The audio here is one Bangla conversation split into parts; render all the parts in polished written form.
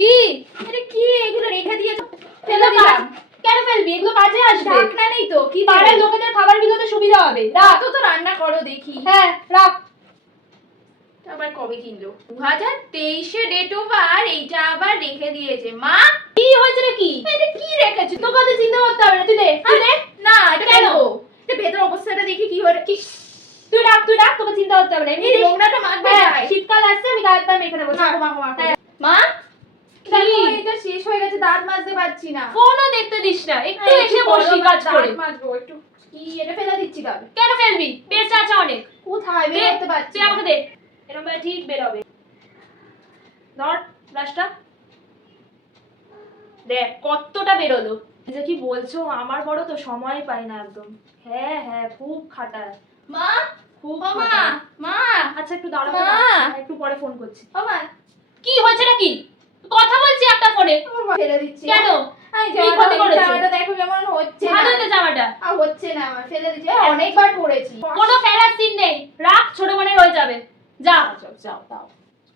কি আরে কি এগুলো রেখে দিয়েছো? ফেলে দিলাম। কেন ফেলবি? এগুলো কাজে আসবে। ঢাকনা নেই তো কি পাড়ার লোকেদের খাবার বিলোতে সুবিধা হবে। রাত তো রান্না করো দেখি। হ্যাঁ রাখ। আবার কবে কিনলো? 2023-এ ডেট ওভার, এইটা আবার রেখে দিয়েছে। মা কি হয়েছে রে? কি এটা কি রেখেছো? তোর কথা চিন্তা করতে হবে না, তুই দে তুই দে। না এটা কেন? ফেলবো। এটা ভেতর অবস্থাটা দেখি কি হয়ে কি তুই রাখ তোকে চিন্তা করতে হবে না। এমনি এই নোংরাটা মাখবে হ্যাঁ, গায়ে। শীতকাল আসছে, আমি গায়ে পা মেখে দেবো। মাখো, মাখো, মাখো। হ্যাঁ। মা কি? দেখো এটা শেষ হয়ে গেছে, দাঁত মাজতে পারছি না। ফোনও দেখতে দিস না, একটু হ্যাঁ, এসে বড় বসি কাজ করে। দাঁত মাজবো একটু। কি এটা ফেলে দিচ্ছি তাহলে। কেন ফেলবি? পেস্ট আছে অনেক। কোথায় দে, বের করতে পারছি তুই আমাকে দে। এরকম ভাবে ঠিক বের হবে। ধর ব্রাশটা। দেখ কতটা বেরোলো। যে কি বলছো, আমার বড় তো সময় পাই না একদম। হ্যাঁ হ্যাঁ খুব খাটায়। মা খুব ও মা খাটায়। মা আচ্ছা একটু দাঁড়াও, মা। একটু পরে ফোন করছি। ও মা কি হয়েছে নাকি? কথা বলছি একটা ফোনে। ফেলে দিচ্ছি। কেন? এই কি ক্ষতি করেছে? জামাটা দেখো কেমন হচ্ছে না। ভালো তো জামাটা। হচ্ছে না আমার, ফেলে দিচ্ছি। অনেকবার পরেছি। কোনো ফেরার সিন নেই, রাখ, ছোট মনে রয়ে যাবে। যা যাও দাও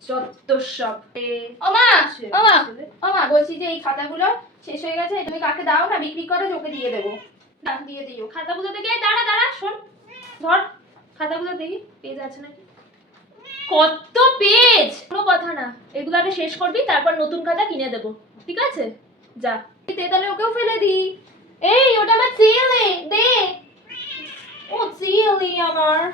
যত সব। ও মা ও মা ও মা বলছি যে এই খাতাগুলো শেষ হয়ে গেছে, তুমি কাকে দাও না, বিক্রি করে ওকে দিয়ে দেবো। না দিয়ে দিও। খাতাগুলো দেখে দাঁড়া শোন, ধর খাতাগুলো দেখি পেজ আছে নাকি। কত পেজ! কোনো কথা না, এগুলো আগে শেষ করবি, তারপর নতুন খাতা কিনে দেবো, ঠিক আছে? যা। তাহলে ওকেও ফেলে দিই। এই ওটা আমার সিএলএ দে। ও সিএলএ আমার